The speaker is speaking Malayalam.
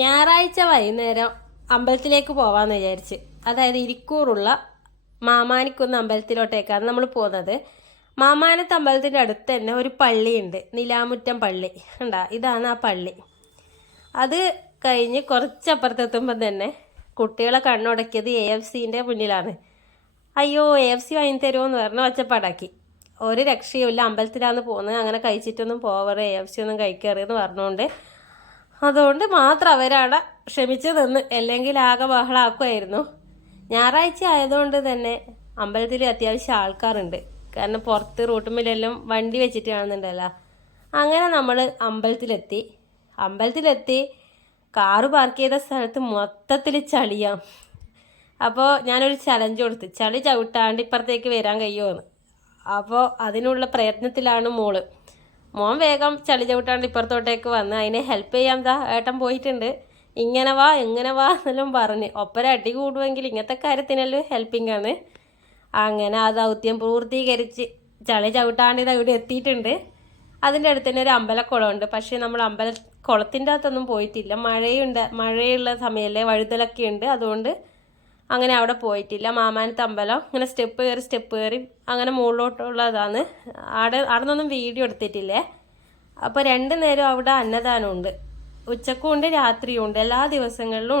ഞായറാഴ്ച വൈകുന്നേരം അമ്പലത്തിലേക്ക് പോവാന്ന് വിചാരിച്ച്. അതായത് ഇരിക്കൂറുള്ള മാമാനിക്കുന്ന് അമ്പലത്തിലോട്ടേക്കാണ് നമ്മൾ പോകുന്നത്. മാമാനത്ത് അമ്പലത്തിൻ്റെ അടുത്ത് തന്നെ ഒരു പള്ളിയുണ്ട്, നിലാമുറ്റം പള്ളി ഉണ്ടാ. ഇതാണ് ആ പള്ളി. അത് കഴിഞ്ഞ് കുറച്ചപ്പുറത്തെത്തുമ്പം തന്നെ കുട്ടികളെ കണ്ണുടക്കിയത് AFCൻ്റെ മുന്നിലാണ്. അയ്യോ AFC വാങ്ങി തരുമോ എന്ന് പറഞ്ഞ് ഒച്ചപ്പാടാക്കി. ഒരു രക്ഷയുമില്ല, അമ്പലത്തിലാണ് പോകുന്നത്, അങ്ങനെ കഴിച്ചിട്ടൊന്നും പോവറ്, AFC ഒന്നും കഴിക്കരുതെന്ന് പറഞ്ഞുകൊണ്ട് അതുകൊണ്ട് മാത്രം അവരവിടെ ക്ഷമിച്ച് നിന്ന്, അല്ലെങ്കിൽ ആകെ ബഹളാക്കുമായിരുന്നു. ഞായറാഴ്ച ആയതുകൊണ്ട് തന്നെ അമ്പലത്തിൽ അത്യാവശ്യം ആൾക്കാരുണ്ട്. കാരണം പുറത്ത് റൂട്ടുമ്പിലെല്ലാം വണ്ടി വെച്ചിട്ട് കാണുന്നുണ്ടല്ലോ. അങ്ങനെ നമ്മൾ അമ്പലത്തിലെത്തി കാറ് പാർക്ക് ചെയ്ത സ്ഥലത്ത് മൊത്തത്തിൽ ചളിയാം. അപ്പോൾ ഞാനൊരു ചലഞ്ച് കൊടുത്ത്, ചളി ചവിട്ടാണ്ട് ഇപ്പുറത്തേക്ക് വരാൻ കഴിയുമെന്ന്. അപ്പോൾ അതിനുള്ള പ്രയത്നത്തിലാണ് മോൻ വേഗം ചളി ചവിട്ടാണ്ട് ഇപ്പുറത്തോട്ടേക്ക് വന്ന് അതിനെ ഹെൽപ്പ് ചെയ്യാൻ ഏട്ടൻ പോയിട്ടുണ്ട്. ഇങ്ങനെ വാ എന്നെല്ലാം പറഞ്ഞ് ഒപ്പര അടി കൂടുമെങ്കിൽ ഇങ്ങനത്തെ കാര്യത്തിനെല്ലാം ഹെൽപ്പിംഗ് ആണ്. അങ്ങനെ ആ ദൗത്യം പൂർത്തീകരിച്ച് ചളി ചവിട്ടാണ്ട് ഇത് ഇവിടെ എത്തിയിട്ടുണ്ട്. അതിൻ്റെ അടുത്ത് തന്നെ ഒരു അമ്പലക്കുളമുണ്ട്. പക്ഷേ നമ്മൾ കുളത്തിൻ്റെ അകത്തൊന്നും പോയിട്ടില്ല. മഴയുള്ള സമയമല്ലേ, വഴുതലൊക്കെ ഉണ്ട്, അതുകൊണ്ട് അങ്ങനെ അവിടെ പോയിട്ടില്ല. മാമാനത്തെ അമ്പലം ഇങ്ങനെ സ്റ്റെപ്പ് കയറി അങ്ങനെ മുകളിലോട്ടുള്ളതാണ്. അവിടെ നിന്നൊന്നും വീഡിയോ എടുത്തിട്ടില്ലേ. അപ്പോൾ 2 നേരം അവിടെ അന്നദാനമുണ്ട്, ഉച്ചക്കും ഉണ്ട് രാത്രിയും ഉണ്ട്, എല്ലാ ദിവസങ്ങളിലും ഉണ്ട്.